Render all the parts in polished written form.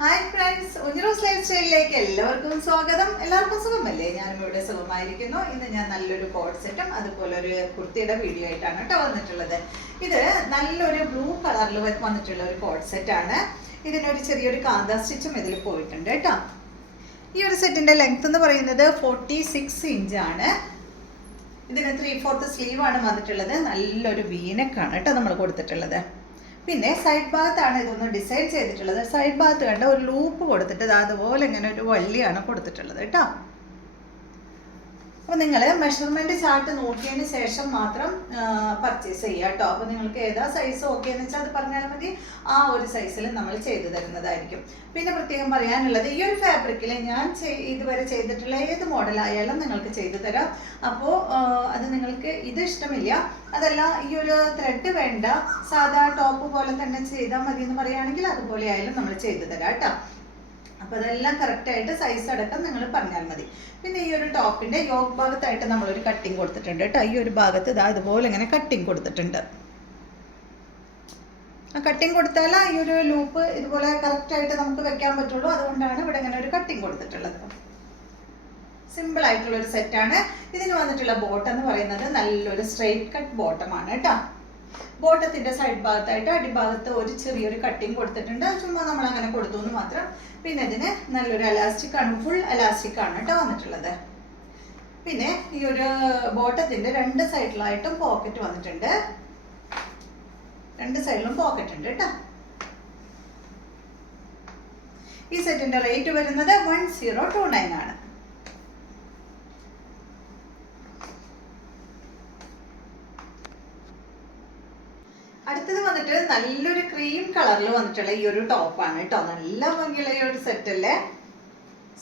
Hi friends, ഉഞ്ഞിറോസ് life സ്റ്റൈലിലേക്ക് എല്ലാവർക്കും സ്വാഗതം. എല്ലാവർക്കും സുഖമല്ലേ? ഞാനും ഇവിടെ സുഖമായിരിക്കുന്നു. ഇന്ന് ഞാൻ നല്ലൊരു കോഡ് സെറ്റും അതുപോലെ ഒരു കുർത്തിയുടെ വീഡിയോ ആയിട്ടാണ് കേട്ടോ വന്നിട്ടുള്ളത്. ഇത് നല്ലൊരു ബ്ലൂ കളറിൽ വന്നിട്ടുള്ള ഒരു കോഡ് സെറ്റാണ്. ഇതിനൊരു ചെറിയൊരു കാന്ത സ്റ്റിച്ചും ഇതിൽ പോയിട്ടുണ്ട് കേട്ടോ. ഈ ഒരു സെറ്റിന്റെ ലെങ്ത് എന്ന് പറയുന്നത് 46 ഇഞ്ചാണ്. ഇതിന് 3/4 സ്ലീവ് ആണ് വന്നിട്ടുള്ളത്. നല്ലൊരു വീനക്കാണ് കേട്ടോ നമ്മൾ കൊടുത്തിട്ടുള്ളത്. പിന്നെ സൈഡ് ഭാഗത്താണ് ഇതൊന്ന് ഡിസൈൻ ചെയ്തിട്ടുള്ളത്. സൈഡ് ഭാഗത്ത് കണ്ട ഒരു ലൂപ്പ് കൊടുത്തിട്ട് അതുപോലെ ഇങ്ങനെ ഒരു വള്ളിയാണ് കൊടുത്തിട്ടുള്ളത് കേട്ടോ. അപ്പോൾ നിങ്ങൾ മെഷർമെൻറ്റ് ചാർട്ട് നോക്കിയതിന് ശേഷം മാത്രം പർച്ചേസ് ചെയ്യുക കേട്ടോ. അപ്പോൾ നിങ്ങൾക്ക് ഏതാ സൈസ് ഓക്കെ എന്ന് വെച്ചാൽ അത് പറഞ്ഞാൽ മതി. ആ ഒരു സൈസിൽ നമ്മൾ ചെയ്തു തരുന്നതായിരിക്കും. പിന്നെ പ്രത്യേകം പറയാനുള്ളത്, ഈ ഒരു ഫാബ്രിക്കിൽ ഞാൻ ഇതുവരെ ചെയ്തിട്ടുള്ള ഏത് മോഡലായാലും നിങ്ങൾക്ക് ചെയ്തു തരാം. അപ്പോൾ അത് നിങ്ങൾക്ക് ഇത് ഇഷ്ടമില്ല, അതല്ല ഈ ഒരു ത്രെഡ് വേണ്ട, സാധാ ടോപ്പ് പോലെ തന്നെ ചെയ്താൽ മതി എന്ന് പറയുകയാണെങ്കിൽ അതുപോലെ ആയാലും നമ്മൾ ചെയ്തു തരാം കേട്ടോ. അപ്പോൾ അതെല്ലാം കറക്റ്റായിട്ട് സൈസ് അടക്കം നിങ്ങൾ പറഞ്ഞാൽ മതി. പിന്നെ ഈ ഒരു ടോപ്പിൻ്റെ യോഗ് ഭാഗത്തായിട്ട് നമ്മളൊരു കട്ടിങ് കൊടുത്തിട്ടുണ്ട് കേട്ടോ. ഈ ഒരു ഭാഗത്ത് ഇതാ ഇതുപോലെ ഇങ്ങനെ കട്ടിങ് കൊടുത്തിട്ടുണ്ട്. ആ കട്ടിങ് കൊടുത്താൽ ഈ ഒരു ലൂപ്പ് ഇതുപോലെ കറക്റ്റായിട്ട് നമുക്ക് വെക്കാൻ പറ്റുള്ളൂ. അതുകൊണ്ടാണ് ഇവിടെ ഇങ്ങനെ ഒരു കട്ടിങ് കൊടുത്തിട്ടുള്ളത്. സിമ്പിൾ ആയിട്ടുള്ള ഒരു സെറ്റാണ്. ഇതിന് വന്നിട്ടുള്ള ബോട്ടം എന്ന് പറയുന്നത് നല്ലൊരു സ്ട്രെയിറ്റ് കട്ട് ബോട്ടമാണ് കേട്ടോ. ബോട്ടത്തിന്റെ സൈഡ് ഭാഗത്തായിട്ട് അടിഭാഗത്ത് ഒരു ചെറിയൊരു കട്ടിങ് കൊടുത്തിട്ടുണ്ട്. ചുമ്മാ നമ്മൾ അങ്ങനെ കൊടുത്തു എന്ന് മാത്രം. പിന്നെ ഇതിന് നല്ലൊരു എലാസ്റ്റിക് ആണ്, ഫുൾ എലാസ്റ്റിക് ആണ് കേട്ടോ വന്നിട്ടുള്ളത്. പിന്നെ ഈ ഒരു ബോട്ടത്തിന്റെ രണ്ട് സൈഡിലായിട്ടും പോക്കറ്റ് വന്നിട്ടുണ്ട്. രണ്ട് സൈഡിലും പോക്കറ്റ് ഉണ്ട് കേട്ടോ. ഈ സെറ്റിന്റെ റേറ്റ് വരുന്നത് 1029 ആണ്. അടുത്തത് വന്നിട്ട് നല്ലൊരു ക്രീം കളറിൽ വന്നിട്ടുള്ള ഈ ഒരു ടോപ്പാണ് കേട്ടോ. നല്ല ഭംഗിയുള്ള ഈ ഒരു സെറ്റ് അല്ലേ.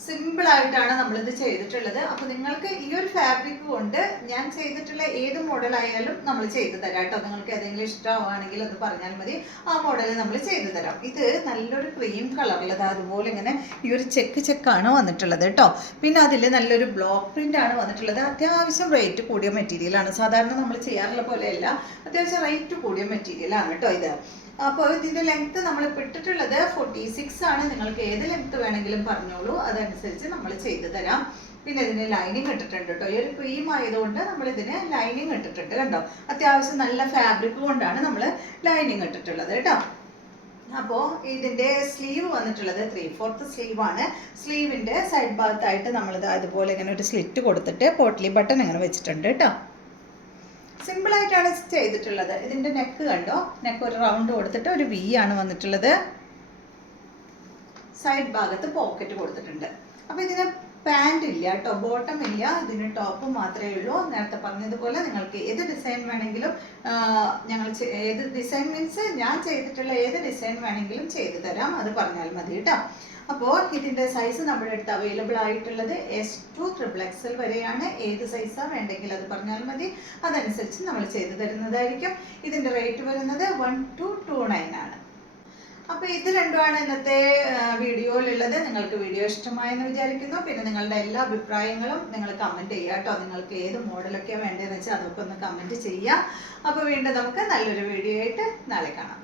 സിമ്പിൾ ആയിട്ടാണ് നമ്മളിത് ചെയ്തിട്ടുള്ളത്. അപ്പോൾ നിങ്ങൾക്ക് ഈ ഒരു ഫാബ്രിക് കൊണ്ട് ഞാൻ ചെയ്തിട്ടുള്ള ഏത് മോഡലായാലും നമ്മൾ ചെയ്തു തരാം കേട്ടോ. നിങ്ങൾക്ക് ഏതെങ്കിലും ഇഷ്ടമാണെങ്കിൽ അത് പറഞ്ഞാൽ മതി, ആ മോഡൽ നമ്മൾ ചെയ്തു തരാം. ഇത് നല്ലൊരു ക്രീം കളറിലത് അതുപോലെ ഇങ്ങനെ ഈ ഒരു ചെക്കാണ് വന്നിട്ടുള്ളത് കേട്ടോ. പിന്നെ അതിൽ നല്ലൊരു ബ്ലോക്ക് പ്രിന്റ് ആണ് വന്നിട്ടുള്ളത്. അത്യാവശ്യം റേറ്റ് കൂടിയ മെറ്റീരിയലാണ്. സാധാരണ നമ്മൾ ചെയ്യാറുള്ള പോലെയല്ല, അത്യാവശ്യം റേറ്റ് കൂടിയ മെറ്റീരിയലാണ് കേട്ടോ ഇത്. അപ്പോൾ ഇതിൻ്റെ ലെങ്ത്ത് നമ്മൾ ഇട്ടിട്ടുള്ളത് 46 ആണ്. നിങ്ങൾക്ക് ഏത് ലെങ്ത്ത് വേണമെങ്കിലും പറഞ്ഞോളൂ, അതനുസരിച്ച് നമ്മൾ ചെയ്തു തരാം. പിന്നെ ഇതിന് ലൈനിങ് ഇട്ടിട്ടുണ്ട് കേട്ടോ. ഈ ഒരു ക്രീം ആയതുകൊണ്ട് നമ്മൾ ഇതിന് ലൈനിങ് ഇട്ടിട്ടുണ്ട് കണ്ടോ. അത്യാവശ്യം നല്ല ഫാബ്രിക് കൊണ്ടാണ് നമ്മൾ ലൈനിങ് ഇട്ടിട്ടുള്ളത് കേട്ടോ. അപ്പോൾ ഇതിൻ്റെ സ്ലീവ് വന്നിട്ടുള്ളത് 3/4 സ്ലീവ് ആണ്. സ്ലീവിൻ്റെ സൈഡ് ഭാഗത്തായിട്ട് നമ്മളിത് അതുപോലെ ഇങ്ങനെ ഒരു സ്ലിറ്റ് കൊടുത്തിട്ട് പോട്ട്ലി ബട്ടൺ ഇങ്ങനെ വെച്ചിട്ടുണ്ട് കേട്ടോ. സിമ്പിളായിട്ടാണ് ചെയ്തിട്ടുള്ളത്. ഇതിൻ്റെ നെക്ക് കണ്ടോ, നെക്ക് ഒരു റൗണ്ട് കൊടുത്തിട്ട് ഒരു വി ആണ് വന്നിട്ടുള്ളത്. സൈഡ് ഭാഗത്ത് പോക്കറ്റ് കൊടുത്തിട്ടുണ്ട്. അപ്പോൾ ഇതിന് പാൻറ് ഇല്ല കേട്ടോ, ബോട്ടം ഇല്ല, ഇതിന് ടോപ്പ് മാത്രമേ ഉള്ളൂ. നേരത്തെ പറഞ്ഞതുപോലെ നിങ്ങൾക്ക് ഏത് ഡിസൈൻ വേണമെങ്കിലും ഏത് ഡിസൈൻ മീൻസ് ഞാൻ ചെയ്തിട്ടുള്ള ഏത് ഡിസൈൻ വേണമെങ്കിലും ചെയ്തു തരാം, അത് പറഞ്ഞാൽ മതി കേട്ടോ. അപ്പോൾ ഇതിൻ്റെ സൈസ് നമ്മുടെ അടുത്ത് അവൈലബിൾ ആയിട്ടുള്ളത് S2 XXL വരെയാണ്. ഏത് സൈസാണ് വേണ്ടെങ്കിൽ അത് പറഞ്ഞാൽ മതി, അതനുസരിച്ച് നമ്മൾ ചെയ്തു തരുന്നതായിരിക്കും. ഇതിൻ്റെ റേറ്റ് വരുന്നത് 1229 ആണ്. അപ്പോൾ ഇത് രണ്ടുമാണ് ഇന്നത്തെ വീഡിയോയിലുള്ളത്. നിങ്ങൾക്ക് വീഡിയോ ഇഷ്ടമായെന്ന് വിചാരിക്കുന്നു. പിന്നെ നിങ്ങളുടെ എല്ലാ അഭിപ്രായങ്ങളും നിങ്ങൾ കമൻറ്റ് ചെയ്യുക കേട്ടോ. നിങ്ങൾക്ക് ഏത് മോഡലൊക്കെയാണ് വേണ്ടതെന്ന് വെച്ചാൽ അതൊക്കെ ഒന്ന് കമൻറ്റ് ചെയ്യുക. അപ്പോൾ വീണ്ടും നമുക്ക് നല്ലൊരു വീഡിയോ ആയിട്ട് നാളെ കാണാം.